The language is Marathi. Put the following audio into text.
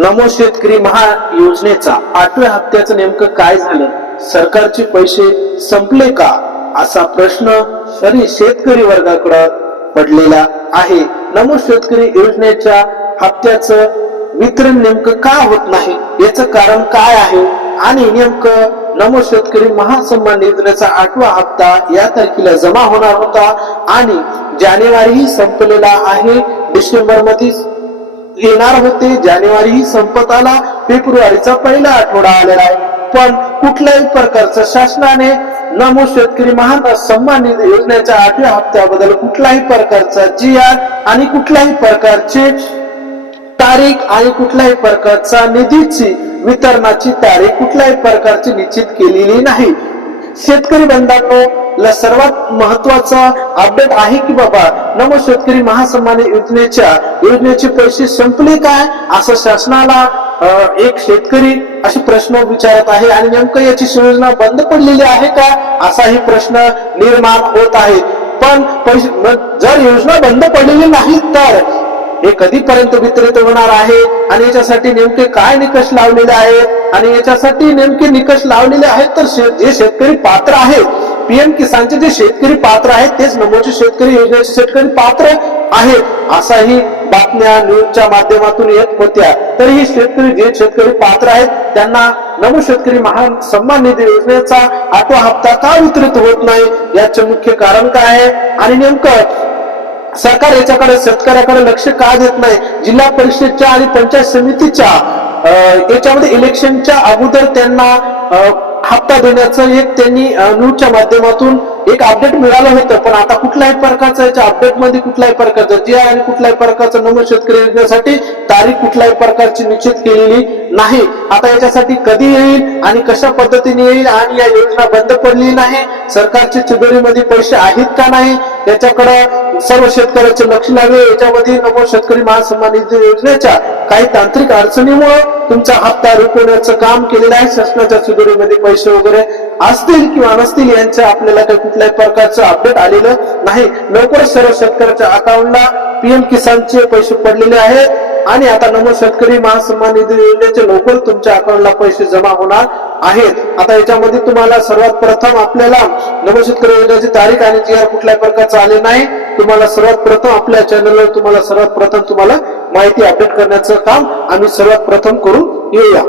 नमो शेतकरी महा योजनेचा 8व्या हप्त्याचं नेमकं काय झालं? सरकारचे पैसे संपले का? असा प्रश्न तरी शेतकरी वर्गाकडे पडलेला आहे. नमो शेतकरी योजनेच्या हप्त्याचं वितरण नेमकं का होत नाही, याचं कारण काय आहे? आणि नेमकं नमो शेतकरी महासन्मान योजनेचा 8वा हप्ता या तारखेला जमा होणार होता आणि जानेवारी संपलेला आहे, डिसेंबर मध्ये येणार होते, जानेवारी संपत आला, फेब्रुवारीचा पहिला आठवडा आलेला आहे. पण कुठल्याही प्रकारचं शासनाने नमो शेतकरी महासन्मान योजनेच्या 8व्या हप्त्याबद्दल कुठल्याही प्रकारचा GR आणि कुठल्याही प्रकारचे तारीख आणि कुठल्याही प्रकारचा निधीची वितरणाची तारीख कुठल्याही प्रकारची निश्चित केलेली नाही. शेतकरी बंधूंनो, सर्वात महत्वाचा अपडेट आहे की बाबा नमो शेतकरी महासन्मान योजनेचे पैसे संपले काय, असं शासनाला एक शेतकरी असे प्रश्न विचारत आहे. आणि नेमकं याची योजना बंद पडलेली आहे का, असाही प्रश्न निर्माण होत आहे. पण पैसे जर योजना बंद पडलेली नाही तर हे कधीपर्यंत वितरित होणार आहे आणि याच्यासाठी नेमके काय निकष लावलेले आहेत आणि याच्यासाठी नेमके निकष लावलेले आहेत तर जे शेतकरी पात्र आहेत, PM किसानचे जे शेतकरी पात्र आहेत तेच नमोचे शेतकरी योजनेचे शेतकरी पात्र आहेत, असाही बातम्या न्यूजच्या माध्यमातून येत होत्या. तरीही जे शेतकरी पात्र आहेत त्यांना नमो शेतकरी महासन्मान निधी योजनेचा 8वा हप्ता का वितरित होत नाही, याचे मुख्य कारण काय आहे आणि नेमकं सरकार याच्याकडे शेतकऱ्याकडे लक्ष का देत नाही? जिल्हा परिषदच्या आणि पंचायत समितीच्या याच्यामध्ये इलेक्शनच्या अगोदर त्यांना हप्ता देण्याचं एक त्यांनी न्यूजच्या माध्यमातून एक अपडेट मिळालं होतं. पण आता कुठल्याही प्रकारचं याच्या अपडेट मध्ये कुठल्याही प्रकारचं GR आणि कुठल्याही प्रकारचं नमो शेतकरी योजनेसाठी तारीख कुठल्याही प्रकारची निश्चित केलेली नाही. आता याच्यासाठी कधी येईल आणि कशा पद्धतीने येईल आणि या योजना बंद पडली नाही, सरकारच्या तिजोरीमध्ये पैसे आहेत का नाही, याच्याकडे सर्व शेतकऱ्याचे लक्ष लागले. याच्यामध्ये नमो शेतकरी महासन्मान निधी योजनेच्या काही तांत्रिक अडचणीमुळे तुमचा हप्ता रोखण्याचं काम केलेलं आहे. शासनाच्या तिजोरीमध्ये पैसे वगैरे असतील किंवा नसतील यांचं आपल्याला काही कुठल्याही प्रकारचं अपडेट आलेलं नाही. लवकरच सर्व शेतकऱ्याच्या अकाउंटला PM किसानचे पैसे पडलेले आहेत आणि आता नमो शेतकरी महासन्मान निधी योजनेचे लवकर तुमच्या अकाउंटला पैसे जमा होणार आहेत. आता याच्यामध्ये तुम्हाला सर्वात प्रथम आपल्याला नमो शेतकरी योजनेची तारीख आणि GR कुठल्याही प्रकारचं आले नाही. तुम्हाला सर्वात प्रथम आपल्या चॅनलवर तुम्हाला माहिती अपडेट करण्याचं काम आम्ही सर्वात प्रथम करून येऊया.